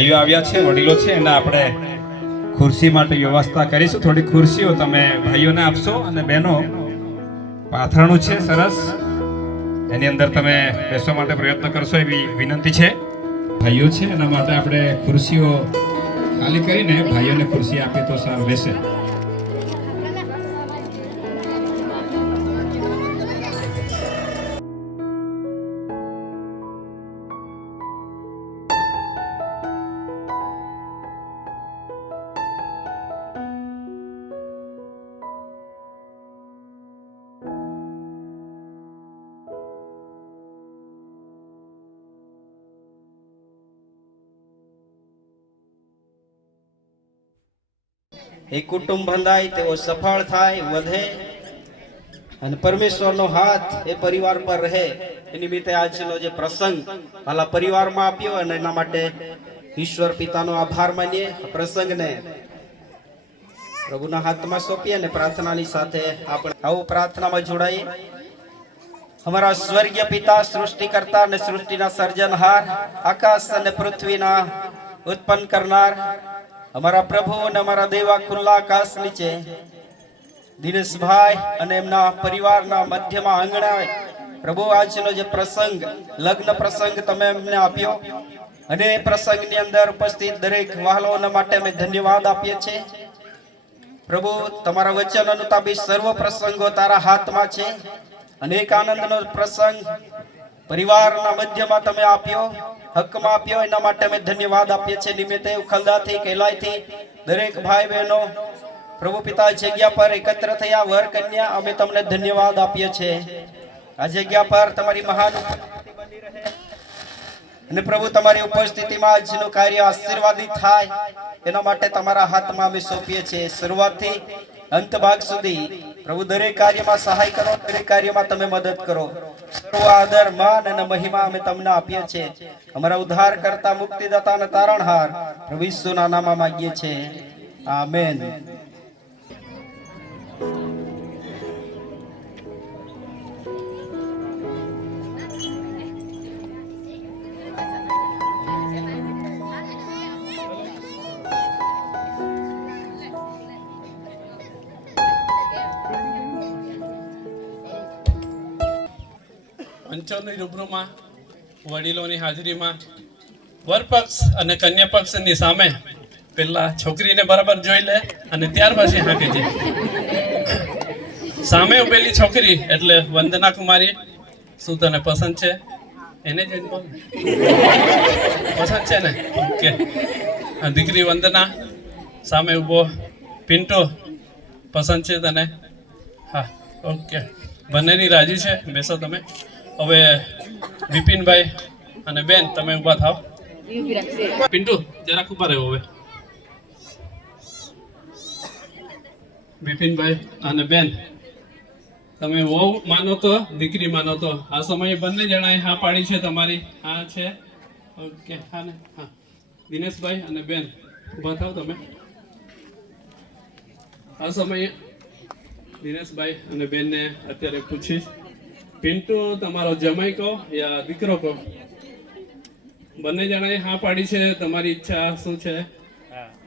ભાઈઓ આવ્યા છે, વડીલો છે, એને આપણે ખુરશી માટે વ્યવસ્થા કરીશું. થોડી ખુરશીઓ તમે ભાઈઓને આપશો અને બહેનો પાથરણું છે સરસ, એની અંદર તમે બેસવા માટે પ્રયત્ન કરશો એવી વિનંતી છે. ભાઈઓ છે એના માટે આપણે ખુરશીઓ ખાલી કરીને ભાઈઓને ખુરશી આપીએ તો સારું રહેશે. એ કુટુંબ બંધાય તેઓ સફળ થાય, વધે અને પરમેશ્વરનો હાથ એ પરિવાર પર રહે. એ નિમિત્તે આજનો જે પ્રસંગ આલા પરિવારમાં આપ્યો અને એના માટે ઈશ્વર પિતાનો આભાર માનીએ. પ્રસંગને પ્રભુના હાથમાં સોંપીએ અને પ્રાર્થનાની સાથે આપણે આવું પ્રાર્થનામાં જોડાઈએ. અમારા સ્વર્ગીય પિતા, સૃષ્ટિકર્તા અને સૃષ્ટિના સર્જનહાર, આકાશ અને પૃથ્વીના ઉત્પન્ન કરનાર અમારા પ્રભુ અને અમારા દેવા ખુલ્લા આકાશ નીચે દિનેશભાઈ અને એમના પરિવારના મધ્યમાં આંગણે પ્રભુ આજનો જે પ્રસંગ, લગ્ન પ્રસંગ તમે એમને આપ્યો અને એ પ્રસંગની અંદર ઉપસ્થિત દરેક વહાલોના માટે અમે ધન્યવાદ આપીએ છીએ. પ્રભુ, તમારા વચન અનુતાબી સર્વ પ્રસંગો તારા હાથમાં છે. અનેક આનંદનો પ્રસંગ પરિવારના મધ્યમાં તમે આપ્યો, હકમાં આપ્યો, એના માટે અમે ધન્યવાદ આપીએ છીએ. નિમિત્તે ઉખલદાથી, કેલાઈથી દરેક ભાઈ બહેનો પ્રભુ પિતા જગ્યા પર એકત્ર થયા, વર કન્યા, અમે તમને ધન્યવાદ આપીએ છીએ. આ જગ્યા પર તમારી મહાન ઉપસ્થિતિ બની રહે અને પ્રભુ તમારી ઉપસ્થિતિમાં આજનું કાર્ય આશીર્વાદિત થાય એના માટે તમારા હાથમાં અમે સોંપીએ છીએ. શરૂઆતથી અંત ભાગ સુધી પ્રભુ દરેક કાર્યમાં સહાય કરો, દરેક કાર્યમાં તમે મદદ કરો. સર્વ આદર, માન અને મહિમા અમે તમને આપીએ છીએ. અમારા ઉદ્ધાર કરતા, મુક્તિદાતા અને તારણહાર પ્રભુ ઈસુના નામમાં માંગીએ છીએ. આમેન. પંચોની રૂબરૂમાં વડીલોની હાજરીમાં વરપક્ષ અને કન્યા પક્ષની સામે પેલા છોકરીને બરાબર જોઈ લે અને ત્યાર પછી હાંકે છે. સામે ઉભેલી છોકરી એટલે વંદના કુમારી, શું તને પસંદ છે? એને જ બોલ, પસંદ છે ને? ઓકે. દીકરી વંદના, સામે ઉભો પિન્ટુ, પસંદ છે તને? હા, ઓકે. બંનેની રાજી છે, બેસો તમે. હવે બિપિનભાઈ અને બેન તમે ઊભા થાવ. પિન્ટુ જરાક ઊભા રહ્યો. હવે બિપિનભાઈ અને બેન તમે વહુ માનો તો દીકરી માનો તો આ સમયે બંને જણાએ હા પાડી છે તમારી? હા છે, ઓકે. હા ને? હા. દિનેશભાઈ અને બેન ઊભા થાવ તમે. આ સમયે દિનેશભાઈ અને બેનને અત્યારે પૂછીશ, પિન્ટુ તમારો જમાઈ કહો યા દીકરો કહો? બંને જણાએ હા પાડી છે. તમારી ઈચ્છા શું છે?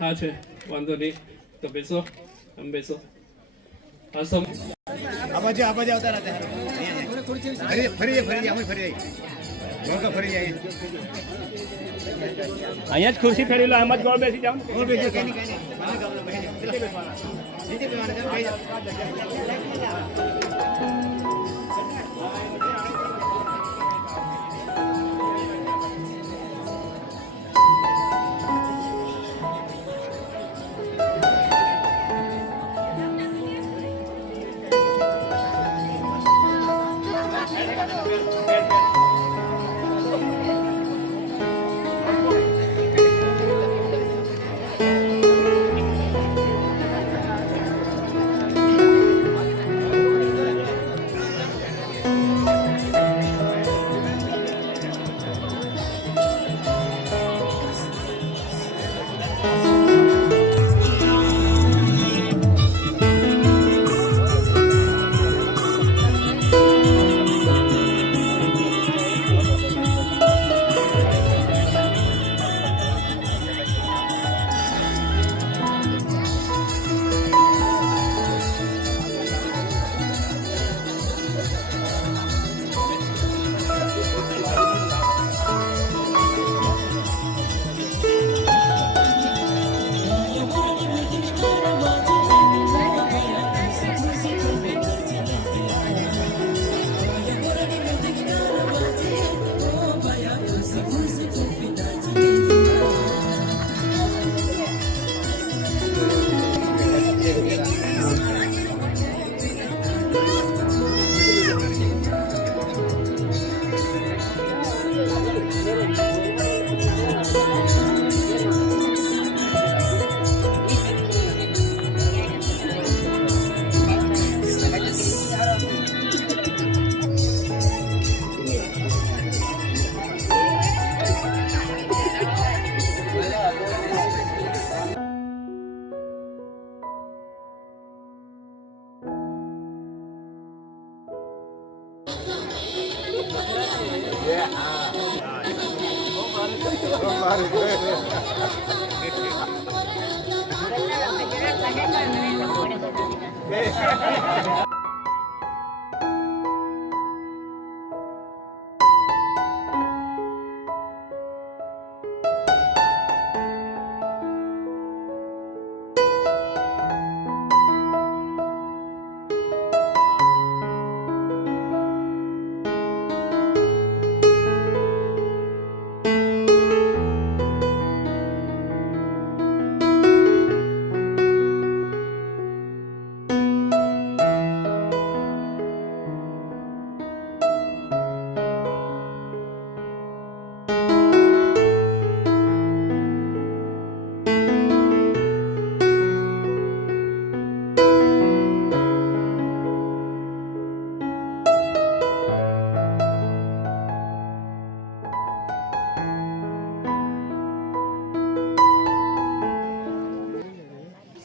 હા છે, વાંધો નહીં. તો બેસો, તમે બેસો. આ સમય આવતા રહેતા અહીંયા જ ખુરશી ફેરી લો, એમ જ ગોળ બેસી જાઓ.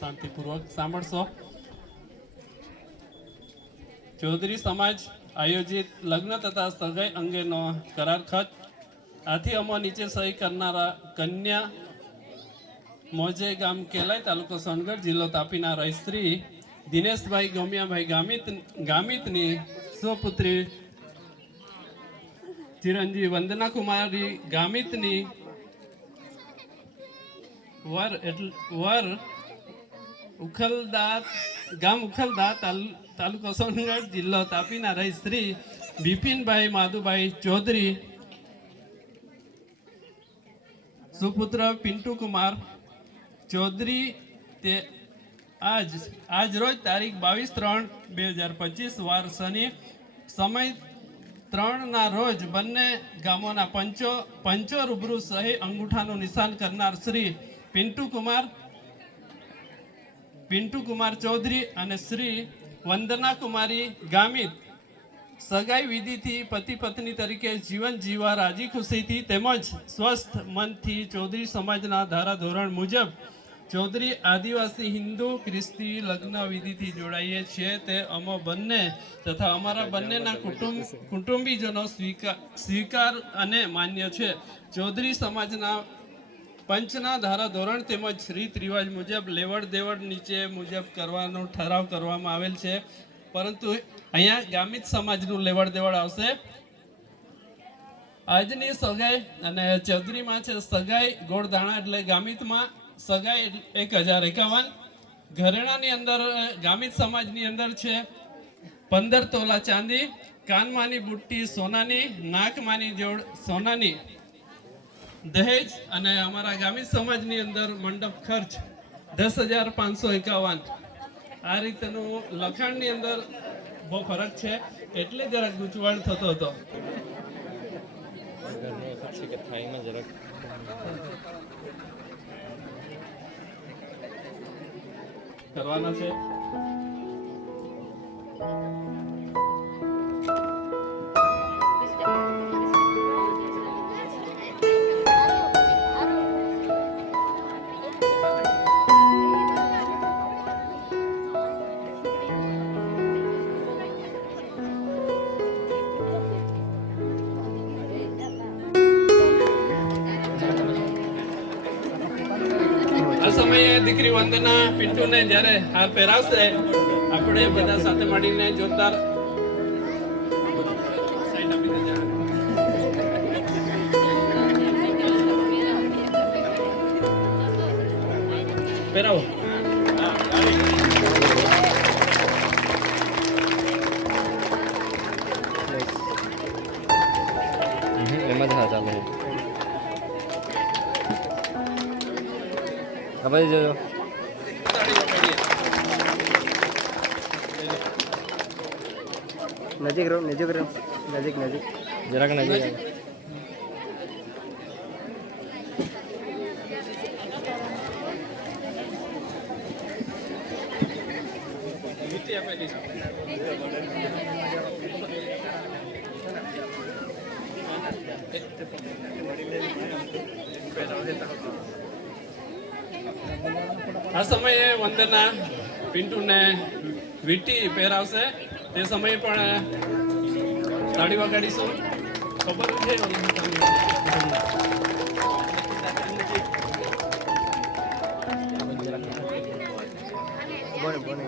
શાંતિપૂર્વક સાંભળશો. ચૌધરી સમાજ આયોજિત લગ્ન તથા સગાઈ અંગેનો કરાર ખત. આથી અમો નીચે સહી કરનારા કન્યા મોજે ગામ કેલાઈ, તાલુકો સોનગઢ, જિલ્લો તાપીના રહીશ્રી દિનેશભાઈ ગોમિયાભાઈ ગામિતની સુપુત્રી ચિરંજીવી વંદના કુમારી ગામિતની વર ઉખલદા ગામ ઉખલદા, તાલુકો સોનગઢ, જિલ્લો તાપીના રહી શ્રી બિપિનભાઈ માધુભાઈ ચૌધરી, સુપુત્ર પિન્ટુ કુમાર ચૌધરી તે આજ રોજ તારીખ 22/3/2025 વાર શનિ, સમય 3 રોજ બંને ગામોના પંચો રૂબરૂ સહી અંગૂઠાનું નિશાન કરનાર શ્રી પિન્ટુ કુમાર ચૌધરી અને શ્રી વંદના કુમારી ગામિત સગાઈ વિધિથી પતિ પત્ની તરીકે જીવન જીવવા રાજી ખુશીથી તેમજ સ્વસ્થ મનથી ચૌધરી સમાજના ધારાધોરણ મુજબ ચૌધરી આદિવાસી હિન્દુ ખ્રિસ્તી લગ્ન વિધિથી જોડાઈએ છીએ તે અમો બંને તથા અમારા બંનેના કુટુંબીજનો સ્વીકાર અને માન્ય છે. ચૌધરી સમાજના પંચના ધારાધોરણ તેમજ રીત રિવાજ મુજબ લેવડ દેવડ નીચે મુજબ કરવાનો ઠરાવ કરવામાં આવેલ છે, પરંતુ અહીંયા ગામિત સમાજનું લેવડ દેવડ આવશે. આજની સગાઈ અને ચૌધરીમાં છે સગાઈ ગોળદાણા એટલે ગામિતમાં સગાઈ 1051. ઘરેણાની અંદર ગામિત સમાજની અંદર છે 15 તોલા ચાંદી, કાનમાંની બુટ્ટી સોનાની, નાકમાંની જોડ સોનાની, દહેજ અને અમારા ગામિત સમાજની અંદર મંડપ ખર્ચ 10,551. આ રીતનું લખાણની અંદર બહુ ફરક છે એટલે જરાક ગૂંચવણ થતો હતો. કરવાના છે. આ સમયે દીકરી વંદના પિન્ટુને જ્યારે હાર પહેરાવશે, આપણે બધા સાથે મળીને જોરદાર પહેરાવો. એમાં જ હા ચાલે. હવે જોયો નજીક રહો, નજીક રહો, નજીક નજીક જરાક નજીક. આ સમયે વંદના પિન્ટુને વીટી પહેરાવશે, તે સમયે પણ તાળી વગાડીશું. ખબર છે બોને બોને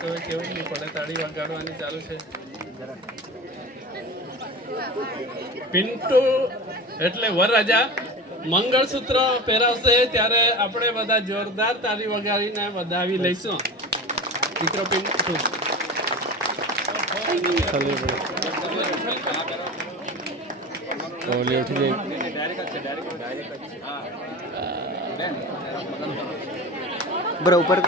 તો કેવું નહીં પડે, તાળી વગાડવાની ચાલુ છે. પિન્ટુ એટલે વરરાજા મંગળસૂત્ર પહેરાવશે ત્યારે આપણે બધા જોરદાર તાળી વગાડીને વધાવી લઈશું. દીકરો પિન્ટુ ઓલી ઉઠી જાય બરો ઉપર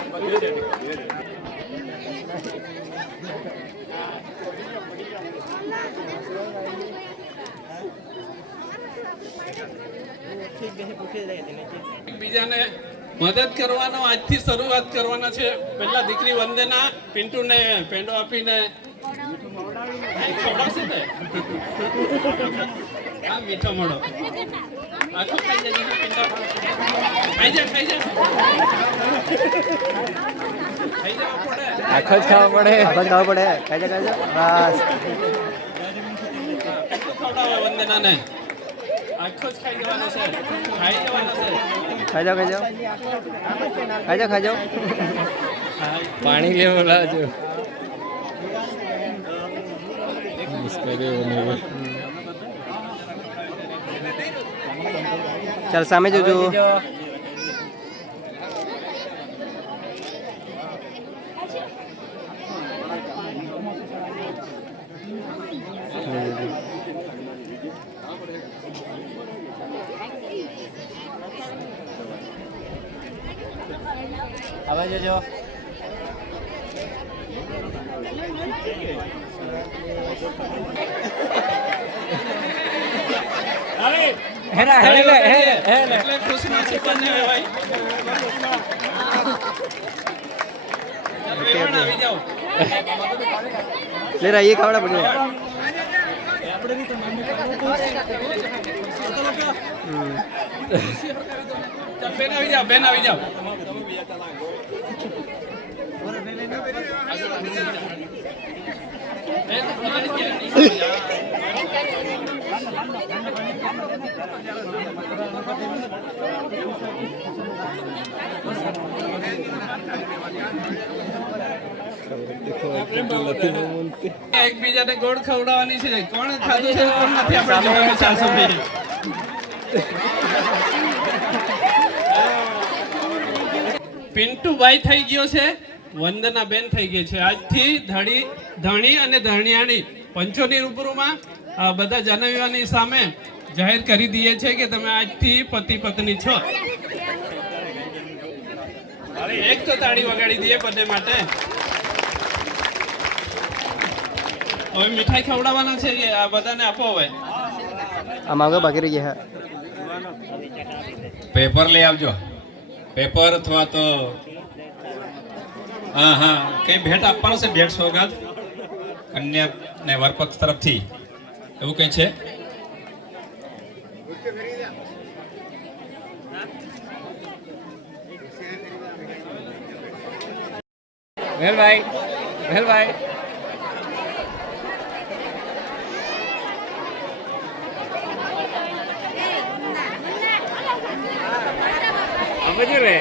એકબીજાને મદદ કરવાનો આજથી શરૂઆત કરવાના છે. પહેલા દીકરી વંદના પિન્ટુને પેંડો આપીને ખવડાવશે ને. હા, મીઠો મળો આખો ખાઈ જાય પિંડો. ખાઈ જા ખાઈ જા ખાઈ જવા પડે. આખો જ ખાવા પડે કાજા કાજા બસ ખવડાવે વંદનાને. આખો જ ખાઈ જવાનો છે, ખાઈ જવાનો છે. ખાઈ જાઓ પાણી લેવો લાજો ચાલ સામે જોજો આવા જોજો એટલે ખુશીનો છીપણ ને ભાઈ. ચાલો, વેવાણ આવી જાઓ. ले रहा ये खावड़ा पड़ गया ચાલ, બેન આવી જાઓ, બેન આવી જાઓ. એકબીજાને ગોળ ખવડાવવાની છે. કોણ ખાધું છે કોણ નથી આપણે જોવાનું છે આ સમયે. પિન્ટુભાઈ થઈ ગયો છે, વંદના બેન થઈ ગઈ છે. આજથી ધણી અને ધણિયાણી પંચોની રૂબરૂમાં બધા જનવિવાની સામે જાહેર કરી દઈએ છે કે તમે આજથી પતિ પત્ની છો. એક તો તાળી વગાડી દઈએ બંને માટે. હવે મીઠાઈ ખવડાવવાના છે કે આ બધાને આપો. હવે આ માંગો બાકી રહી ગયા પેપર લઈ આવજો. પેપર અથવા તો હા કઈ ભેટ આપવાનું છે, ભેટ સોગાદ કન્યા ને વરપક્ષ તરફથી એવું કઈ છે. મેહલભાઈ સમજ રે